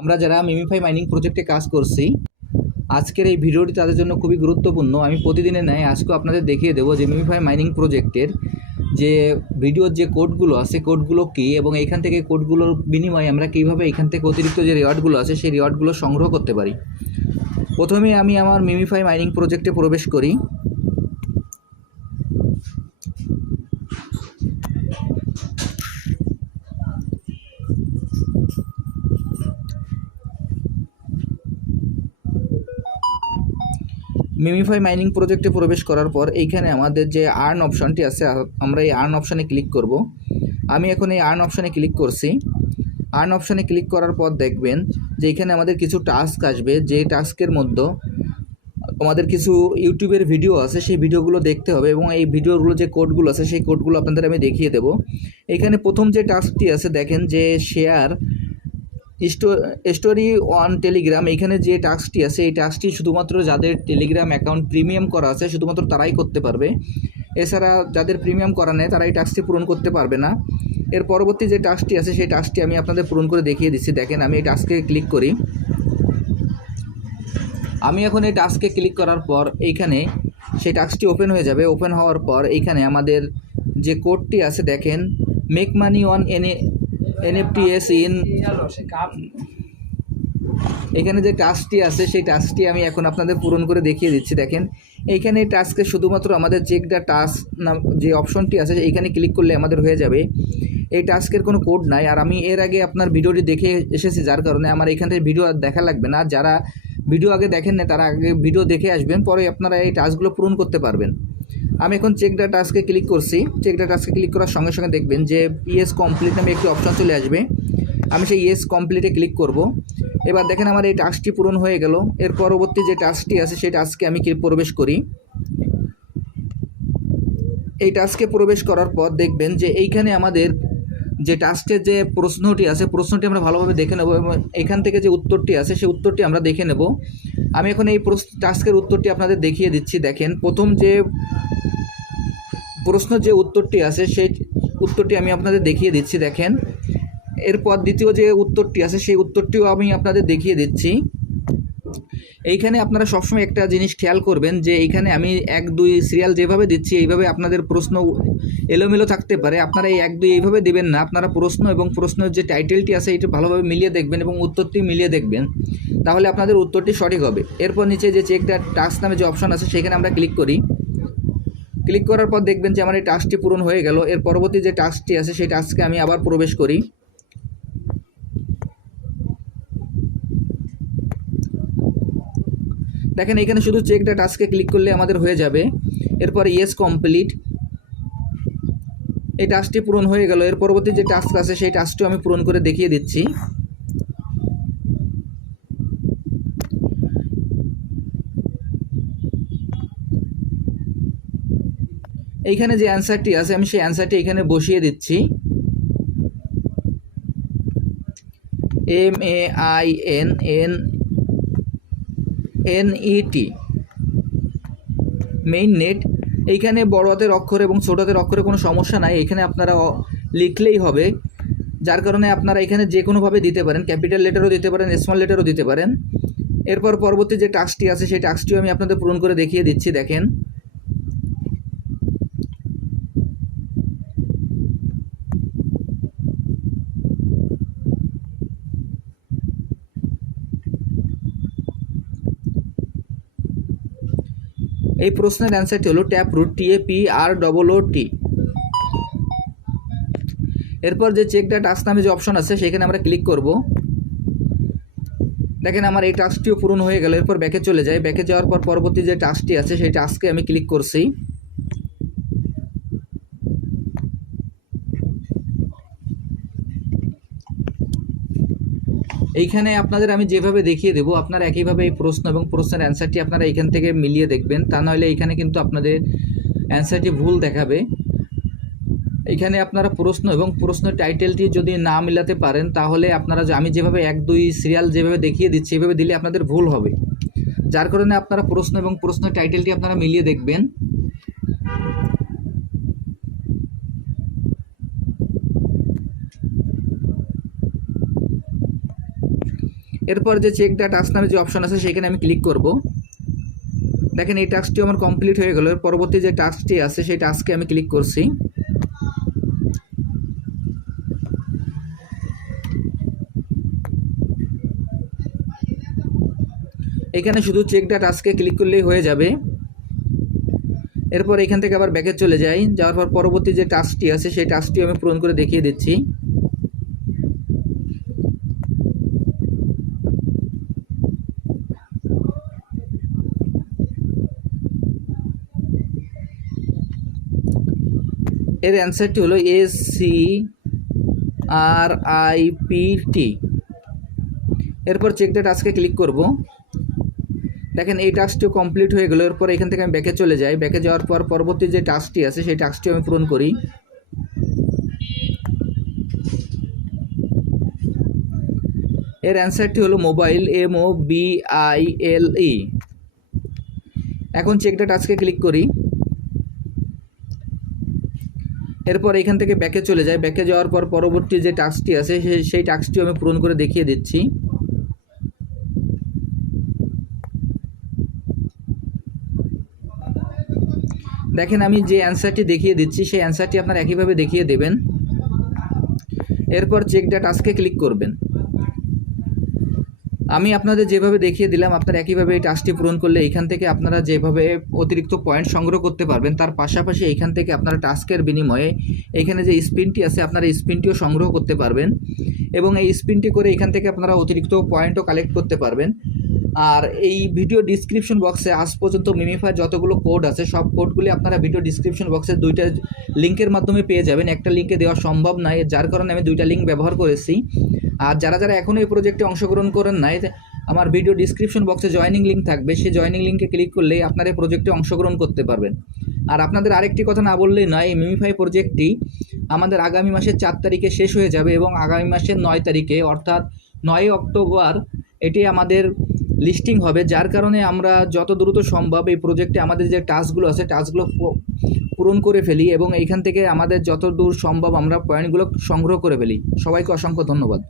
আমরা যারা MemeFi mining প্রজেক্টে কাজ করছি, আজকের এই ভিডিওটি তাদের জন্য খুবই গুরুত্বপূর্ণ। আমি প্রতিদিনের ন্যায় আজকেও আপনাদের দেখিয়ে দেবো যে মিমিফাই মাইনিং প্রজেক্টের যে ভিডিওর যে কোডগুলো আছে, কোডগুলো কী এবং এখান থেকে কোডগুলোর বিনিময়ে আমরা কীভাবে এখান থেকে অতিরিক্ত যে রিওয়ার্ডগুলো আছে, সেই রিওয়ার্ডগুলো সংগ্রহ করতে পারি। প্রথমে আমি আমার মিমিফাই মাইনিং প্রজেক্টে প্রবেশ করি। মিমিফাই মাইনিং প্রজেক্টে প্রবেশ করার পর এইখানে আমাদের যে আর্ন অপশানটি আছে, আমরা এই আর্ন অপশানে ক্লিক করব। আমি এখন এই আর্ন অপশানে ক্লিক করছি। আর্ন অপশানে ক্লিক করার পর দেখবেন যে এখানে আমাদের কিছু টাস্ক আসবে, যে টাস্কের মধ্যে আমাদের কিছু ইউটিউবের ভিডিও আছে, সেই ভিডিওগুলো দেখতে হবে এবং এই ভিডিওগুলো যে কোডগুলো আছে, সেই কোডগুলো আপনাদের আমি দেখিয়ে দেবো। এখানে প্রথম যে টাস্কটি আছে, দেখেন যে শেয়ার স্টোরি অন টেলিগ্রাম, এখানে যে টাস্কটি আছে, এই টাস্কটি শুধুমাত্র যাদের টেলিগ্রাম অ্যাকাউন্ট প্রিমিয়াম করা আছে, শুধুমাত্র তারাই করতে পারবে। এছাড়া যাদের প্রিমিয়াম করা নেই, তারা এই টাস্কটি পূরণ করতে পারবে না। এর পরবর্তী যে টাস্কটি আছে, সেই টাস্কটি আমি আপনাদের পূরণ করে দেখিয়ে দিচ্ছি। দেখেন, আমি এই টাস্কে ক্লিক করি। আমি এখন এই টাস্কে ক্লিক করার পর এইখানে সেই টাস্কটি ওপেন হয়ে যাবে। ওপেন হওয়ার পর এইখানে আমাদের যে কোডটি আছে, দেখেন, মেক মানি অন এনএ এনএফটিএস ইন এখানে যে টাস্কটি আছে, সেই টাস্কটি আমি এখন আপনাদের পূরণ করে দেখিয়ে দিচ্ছি, দেখেন। এইখানে এই টাস্কে শুধুমাত্র আমাদের চেক দ্য টাস্ক নাম যে অপশনটি আছে এইখানে ক্লিক করলে আমাদের হয়ে যাবে। এই টাস্কের কোনো কোড নাই, আর আমি এর আগে আপনার ভিডিওটি দেখে এসেছি, যার কারণে আমার এখান থেকে ভিডিও আর দেখা লাগবে না। যারা ভিডিও আগে দেখেন না তারা আগে ভিডিও দেখে আসবেন, পরে আপনারা এই টাস্কগুলো পূরণ করতে পারবেন। আমি এখন চেক ডা টাস্কে ক্লিক করছি। চেক ডা টাস্কে ক্লিক করার সঙ্গে সঙ্গে দেখবেন যে ইয়েস কমপ্লিট নামে একটি অপশন চলে আসবে। আমি সেই ইয়েস কমপ্লিটে ক্লিক করব। এবার দেখেন আমার এই টাস্কটি পূরণ হয়ে গেল। এর পরবর্তী যে টাস্কটি আছে, সেই টাস্কে আমি প্রবেশ করি? এই টাস্কে প্রবেশ করার পর দেখবেন যে এইখানে আমাদের যে টাস্কের যে প্রশ্নটি আছে, প্রশ্নটি আমরা ভালোভাবে দেখে নেব এবং এখান থেকে যে উত্তরটি আছে, সেই উত্তরটি আমরা দেখে নেব। আমি এখন এই প্রশ্ন টাস্কের উত্তরটি আপনাদের দেখিয়ে দিচ্ছি, দেখেন। প্রথম যে প্রশ্ন যে উত্তরটি আছে সেই উত্তরটি আমি আপনাদের দেখিয়ে দিচ্ছি, দেখেন। এরপর দ্বিতীয় যে উত্তরটি আছে সেই উত্তরটিও আমি আপনাদের দেখিয়ে দিচ্ছি। এইখানে আপনারা সবসময় একটা জিনিস খেয়াল করবেন যে এইখানে আমি এক, দুই সিরিয়াল যেভাবে দিচ্ছি, এইভাবে আপনাদের প্রশ্ন এলোমেলো থাকতে পারে। আপনারা এই এক, দুই এইভাবে দেবেন না। আপনারা প্রশ্ন এবং প্রশ্নের যে টাইটেলটি আছে, এটা ভালোভাবে মিলিয়ে দেখবেন এবং উত্তরটি মিলিয়ে দেখবেন। তাহলে আপনাদের উত্তরটি সঠিক হবে। এরপর নিচে যে চেক দ্য টাস্ক নামে যে অপশন আছে, সেখানে আমরা ক্লিক করি। ক্লিক করার পর দেখবেন যে আমার এই টাস্কটি পূরণ হয়ে গেল। এর পরবর্তী যে টাস্কটি আছে, সেই টাস্কে আমি আবার প্রবেশ করি। দেখেন এখানে শুধু চেক দ্য টাস্কে ক্লিক করলে আমাদের হয়ে যাবে। এরপর ইয়েস কমপ্লিট এই টাস্কটি পূরণ হয়ে গেল। এর পরবর্তী যে টাস্ক আছে, সেই টাস্কটিও আমি পূরণ করে দেখিয়ে দিচ্ছি। এইখানে যে অ্যান্সারটি আছে, আমি সেই অ্যান্সারটি এখানে বসিয়ে দিচ্ছি। M A I N N N E T main net এইখানে বড় হাতের অক্ষর এবং ছোট হাতের অক্ষরে কোনো সমস্যা নাই, এখানে আপনারা লিখলেই হবে। যার কারণে আপনারা এখানে যে কোনোভাবে দিতে পারেন, ক্যাপিটাল লেটারও দিতে পারেন স্মল লেটারও দিতে পারেন। এরপর পরবর্তী যে টাস্কটি আছে, সেই টাস্কটিও আমি আপনাদের পূরণ করে দেখিয়ে দিচ্ছি, দেখেন। এই প্রশ্নের অ্যান্সারটি হলো tap root T P R double O T এরপর যে চেক দ্য টাস্ক নামে যে অপশন আছে, সেখানে আমরা ক্লিক করব। দেখেন আমার এই টাস্কটিও পূরণ হয়ে গেল, এরপর ব্যাকে চলে যায় ব্যাকে যাওয়ার পর পরবর্তী যে টাস্কটি আছে, সেই টাস্কে আমি ক্লিক করছি। এইখানে আপনাদের আমি যেভাবে দেখিয়ে দেবো, আপনারা একইভাবে এই প্রশ্ন এবং প্রশ্নের অ্যান্সারটি আপনারা এখান থেকে মিলিয়ে দেখবেন। তা নাহলে এখানে কিন্তু আপনাদের অ্যান্সারটি ভুল দেখাবে। এখানে আপনারা প্রশ্ন এবং প্রশ্নের টাইটেলটি যদি না মিলাতে পারেন, তাহলে আপনারা আমি যেভাবে এক, দুই সিরিয়াল যেভাবে দেখিয়ে দিচ্ছি, এভাবে দিলে আপনাদের ভুল হবে। যার কারণে আপনারা প্রশ্ন এবং প্রশ্নের টাইটেলটি আপনারা মিলিয়ে দেখবেন। এরপর যে চেক দ্য টাস্ক নামে যে অপশন আছে, সেখানে আমি ক্লিক করব। দেখেন এই টাস্কটি আমার কমপ্লিট হয়ে গেল। পরবর্তী যে টাস্কটি আছে, সেই টাস্কে আমি ক্লিক করছি। এখানে শুধু চেক দ্য টাস্কে ক্লিক করলেই হয়ে যাবে। এরপর এখান থেকে আবার ব্যাকে চলে যাই। যাওয়ার পর পরবর্তী যে টাস্কটি আছে, সেই টাস্কটি আমি পূরণ করে দেখিয়ে দিচ্ছি। এর অ্যান্সারটি হলো S C R I P T এরপর চেক দ্য টাস্কে ক্লিক করব। দেখেন এই টাস্কটিও কমপ্লিট হয়ে গেল, এরপর এখান থেকে আমি ব্যাকে চলে যাই। ব্যাকে যাওয়ার পর পরবর্তী যে টাস্কটি আছে, সেই টাস্কটি আমি পূরণ করি। এর অ্যান্সারটি হলো mobile M O B I L E এখন চেক দ্য টাস্কে ক্লিক করি। এরপর এখান থেকে ব্যাকে চলে যায়। ব্যাকে যাওয়ার পর পরবর্তী যে টাস্কটি আছে সেই টাস্কটিও আমি পূরণ করে দেখিয়ে দিচ্ছি। দেখেন, আমি যে অ্যান্সারটি দেখিয়ে দিচ্ছি, সেই অ্যান্সারটি আপনারা একইভাবে দেখিয়ে দেবেন। এরপর চেক দ্য টাস্কে ক্লিক করবেন। আমি আপনাদের যেভাবে দেখিয়ে দিলাম, আপনারা একইভাবে এই টাস্কটি পূরণ করলে এখান থেকে আপনারা যেভাবে অতিরিক্ত পয়েন্ট সংগ্রহ করতে পারবেন, তার পাশাপাশি এখান থেকে আপনারা টাস্কের বিনিময়ে এখানে যে স্পিনটি আছে, আপনারা স্পিনটিও সংগ্রহ করতে পারবেন এবং এই স্পিনটি করে এখান থেকে আপনারা অতিরিক্ত পয়েন্টও কালেক্ট করতে পারবেন। আর এই ভিডিও ডিসক্রিপশন বক্সে আজ পর্যন্ত মিমিফার যতগুলো কোড আছে, সব কোডগুলি আপনারা ভিডিও ডিসক্রিপশন বক্সে দুইটা লিঙ্কের মাধ্যমে পেয়ে যাবেন। একটা লিঙ্কে দেওয়া সম্ভব নয় যার কারণে আমি দুইটা লিঙ্ক ব্যবহার করেছি। আর যারা যারা এখনও এই প্রজেক্টে অংশগ্রহণ করেন নাই, আমার ভিডিও ডিসক্রিপশন বক্সে জয়নিং লিঙ্ক থাকবে। সেই জয়নিং লিঙ্কে ক্লিক করলেই আপনারা এই প্রজেক্টে অংশগ্রহণ করতে পারবেন। আর আপনাদের আরেকটি কথা না বললেই নয়, এই মিমিফাই প্রজেক্টটি আমাদের আগামী মাসের চার তারিখে শেষ হয়ে যাবে এবং আগামী মাসের নয় তারিখে, অর্থাৎ নয় অক্টোবর, এটি আমাদের লিস্টিং হবে, যার কারণে আমরা যত দ্রুত সম্ভব এই প্রজেক্টে আমাদের যে টাস্কগুলো আছে টাস্কগুলো পূরণ করে ফেলি এবং এইখান থেকে আমাদের যত দূর সম্ভব আমরা পয়েন্টগুলো সংগ্রহ করে ফেলি। সবাইকে অসংখ্য ধন্যবাদ।